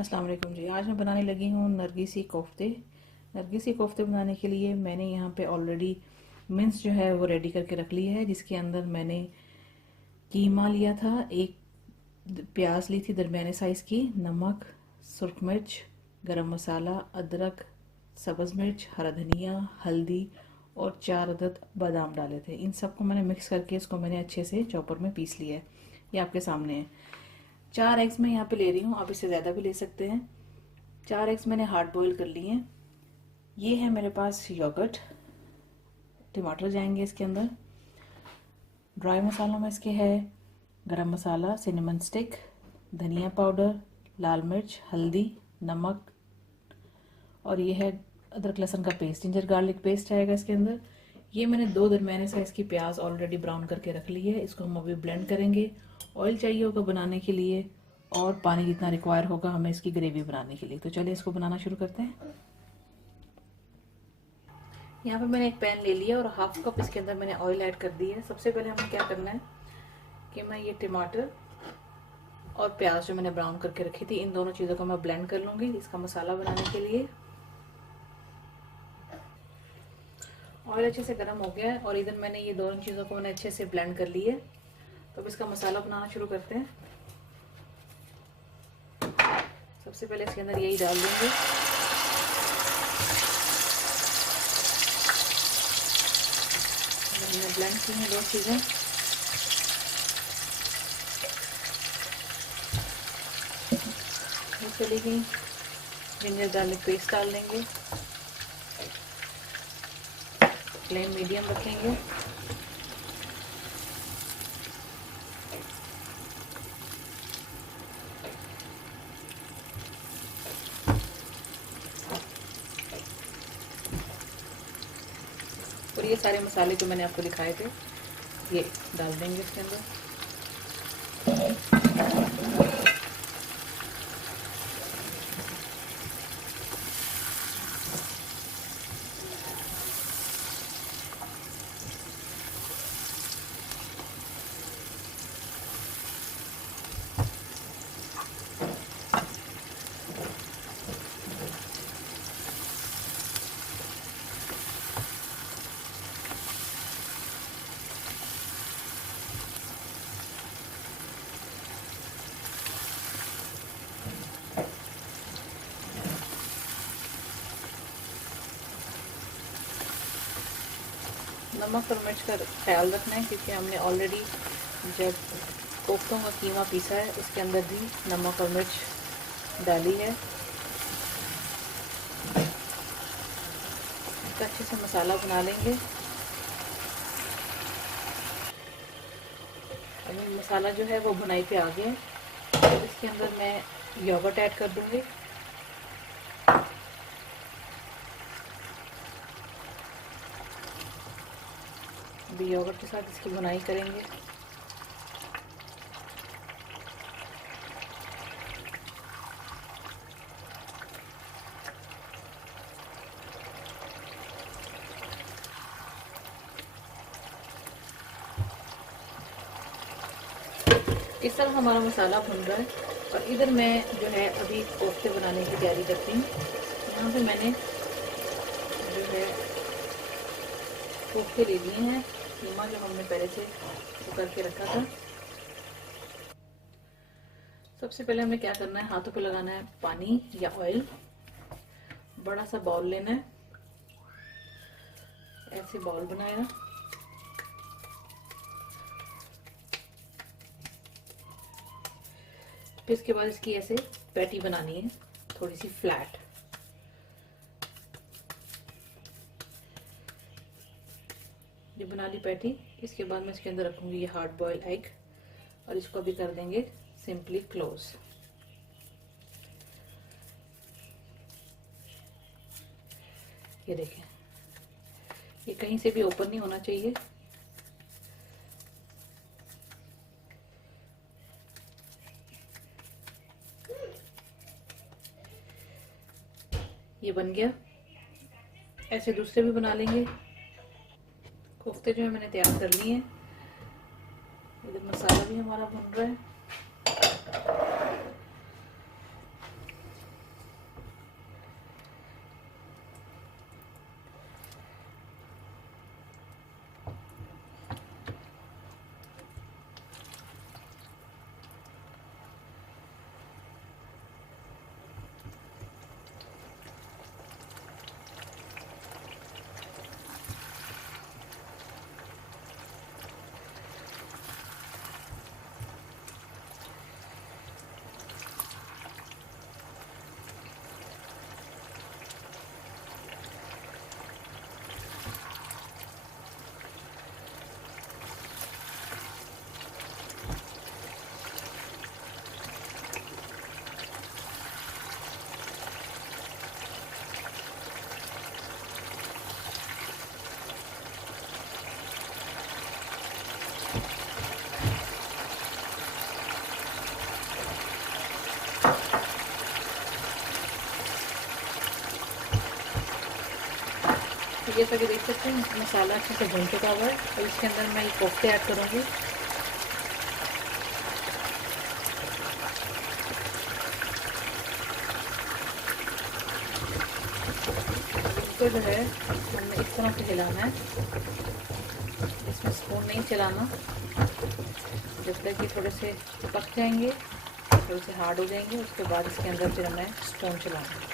अस्सलाम वालेकुम जी। आज मैं बनाने लगी हूँ नरगिसी कोफ्ते। नरगिसी कोफ्ते बनाने के लिए मैंने यहाँ पे ऑलरेडी मिन्स जो है वो रेडी करके रख ली है, जिसके अंदर मैंने कीमा लिया था, एक प्याज ली थी दरमियाने साइज़ की, नमक, सुरख मिर्च, गरम मसाला, अदरक, सब्ज़ मिर्च, हरा धनिया, हल्दी और 4 अदद बादाम डाले थे। इन सबको मैंने मिक्स करके इसको मैंने अच्छे से चॉपर में पीस लिया है। ये आपके सामने है। 4 एग्स मैं यहाँ पे ले रही हूँ, आप इससे ज़्यादा भी ले सकते हैं। 4 एग्स मैंने हार्ड बॉईल कर लिए हैं। ये है मेरे पास योगर्ट। टमाटर जाएंगे इसके अंदर। ड्राई मसालों में इसके है गरम मसाला, सिनेमन स्टिक, धनिया पाउडर, लाल मिर्च, हल्दी, नमक और ये है अदरक लहसुन का पेस्ट, जिंजर गार्लिक पेस्ट आएगा इसके अंदर। ये मैंने 2 दरमियाने साइज़ की प्याज ऑलरेडी ब्राउन करके रख ली है। इसको हम अभी ब्लेंड करेंगे। ऑयल चाहिए होगा बनाने के लिए और पानी जितना रिक्वायर होगा हमें इसकी ग्रेवी बनाने के लिए। तो चलिए इसको बनाना शुरू करते हैं। यहाँ पे मैंने एक पैन ले लिया और हाफ कप इसके अंदर मैंने ऑयल ऐड कर दी है। सबसे पहले हमें क्या करना है कि मैं ये टमाटर और प्याज जो मैंने ब्राउन करके रखी थी, इन दोनों चीज़ों को मैं ब्लेंड कर लूँगी इसका मसाला बनाने के लिए। ऑयल अच्छे से गर्म हो गया है और इधर मैंने ये दोनों चीज़ों को मैंने अच्छे से ब्लेंड कर ली है। तो अब इसका मसाला बनाना शुरू करते हैं। सबसे पहले इसके अंदर यही डाल देंगे। मैंने ब्लेंड की हैं 2 चीज़ें। वो चली गई। जिंजर गार्लिक पेस्ट डाल देंगे। फ्लेम मीडियम रखेंगे। और ये सारे मसाले जो मैंने आपको दिखाए थे ये डाल देंगे इसके अंदर। नमक और मिर्च का ख्याल रखना है क्योंकि हमने ऑलरेडी जब कोफ्तों का कीमा पीसा है उसके अंदर भी नमक और मिर्च डाली है। तो अच्छे से मसाला बना लेंगे। अभी मसाला जो है वो भुनाई पे आ गया है। तो इसके अंदर मैं योगर्ट ऐड कर दूंगी। अभी योगर्ट के साथ इसकी भुनाई करेंगे। इस तरह हमारा मसाला भुन रहा है और इधर मैं जो है अभी कोफ्ते बनाने की तैयारी करती हूँ। यहाँ पे मैंने जो है कोफ्ते ले लिए हैं, कीमा जो हमने पहले से वो करके रखा था। सबसे पहले हमें क्या करना है, हाथों पे लगाना है पानी या ऑयल। बड़ा सा बाउल लेना है, ऐसे बाउल बनाएगा। फिर इसके बाद इसकी ऐसे पैटी बनानी है, थोड़ी सी फ्लैट। ये बना ली पैटी। इसके बाद मैं इसके अंदर रखूंगी ये हार्ड बॉयल एग और इसको भी कर देंगे सिंपली क्लोज। ये देखें, ये कहीं से भी ओपन नहीं होना चाहिए। ये बन गया। ऐसे दूसरे भी बना लेंगे। कोफ्ते जो है मैंने तैयार कर लिए हैं। इधर मसाला भी हमारा बन रहा है। जैसा कि देख सकते हैं मसाला अच्छे से भुन चुका हुआ है। और इसके अंदर मैं ये कोफ्ते ऐड करूँगी। इसको जो है हमने इस तरह से हिलाना है, इसमें स्पून नहीं चलाना। जब तक ये थोड़े से पक जाएंगे, थोड़े से हार्ड हो जाएंगे, उसके बाद इसके अंदर फिर हमें स्पून चलाना है।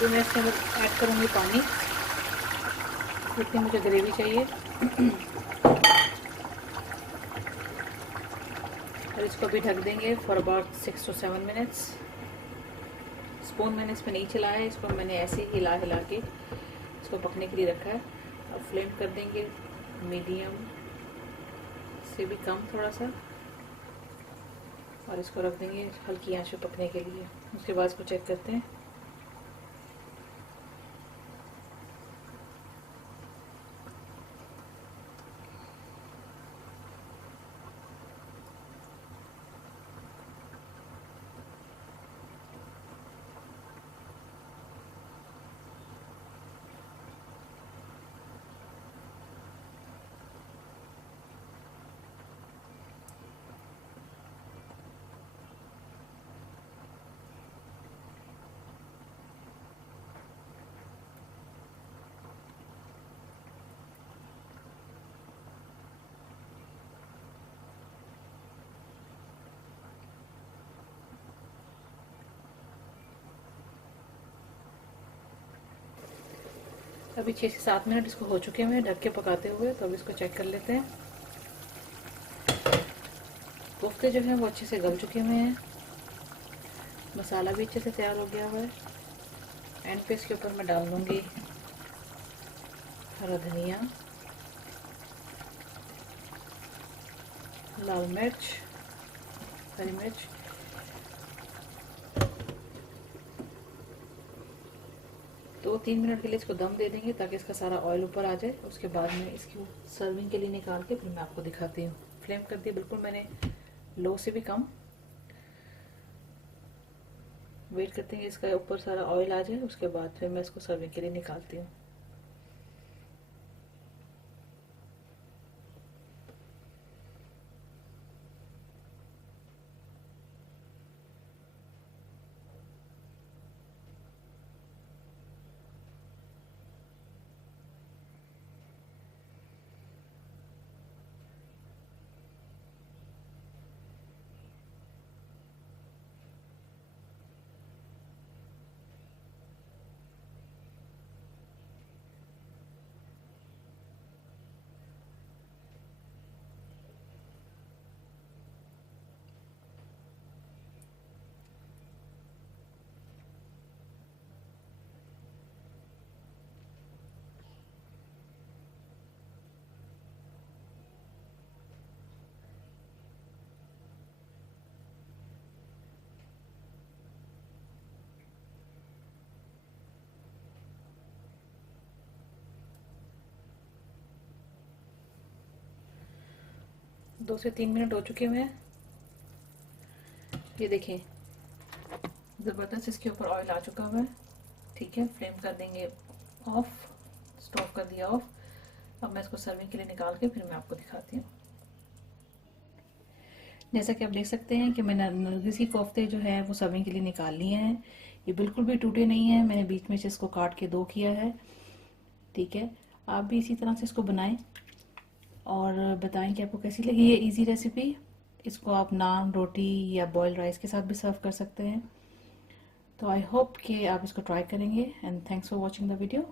2 मिनट से मैं ऐड करूँगी पानी, जितनी मुझे ग्रेवी चाहिए। और इसको भी ढक देंगे for about 6 to 7 minutes. Spoon मैंने इसमें नहीं चलाया है, इसको मैंने ऐसे ही हिला हिला के इसको पकने के लिए रखा है। अब फ्लेम कर देंगे मीडियम से भी कम थोड़ा सा, और इसको रख देंगे हल्की आंच पे पकने के लिए। उसके बाद इसको चेक करते हैं। अभी 6 से 7 मिनट इसको हो चुके हैं ढक के पकाते हुए। तो अब इसको चेक कर लेते हैं। कोफ्ते जो हैं वो अच्छे से गल चुके हुए हैं, मसाला भी अच्छे से तैयार हो गया हुआ है। एंड पे इसके ऊपर मैं डाल दूंगी हरा धनिया, लाल मिर्च, हरी मिर्च। तो 3 मिनट के लिए इसको दम दे देंगे ताकि इसका सारा ऑयल ऊपर आ जाए। उसके बाद में इसकी सर्विंग के लिए निकाल के फिर मैं आपको दिखाती हूँ। फ्लेम कर दी बिल्कुल मैंने लो से भी कम। वेट करते हैं इसका ऊपर सारा ऑयल आ जाए, उसके बाद फिर मैं इसको सर्विंग के लिए निकालती हूँ। दो से 3 मिनट हो चुके हुए हैं। ये देखें ज़बरदस्त इसके ऊपर ऑयल आ चुका हुआ है। ठीक है, फ्लेम कर देंगे ऑफ, स्टोव कर दिया ऑफ। अब मैं इसको सर्विंग के लिए निकाल के फिर मैं आपको दिखाती हूँ। जैसा कि आप देख सकते हैं कि मैंने नरगिसी कोफ्ते जो है वो सर्विंग के लिए निकाल लिए हैं। ये बिल्कुल भी टूटे नहीं हैं, मैंने बीच में से इसको काट के 2 किया है। ठीक है, आप भी इसी तरह से इसको बनाएं और बताएं कि आपको कैसी लगी ये इजी रेसिपी। इसको आप नान, रोटी या बॉइल्ड राइस के साथ भी सर्व कर सकते हैं। तो आई होप कि आप इसको ट्राई करेंगे। And thanks for watching the video.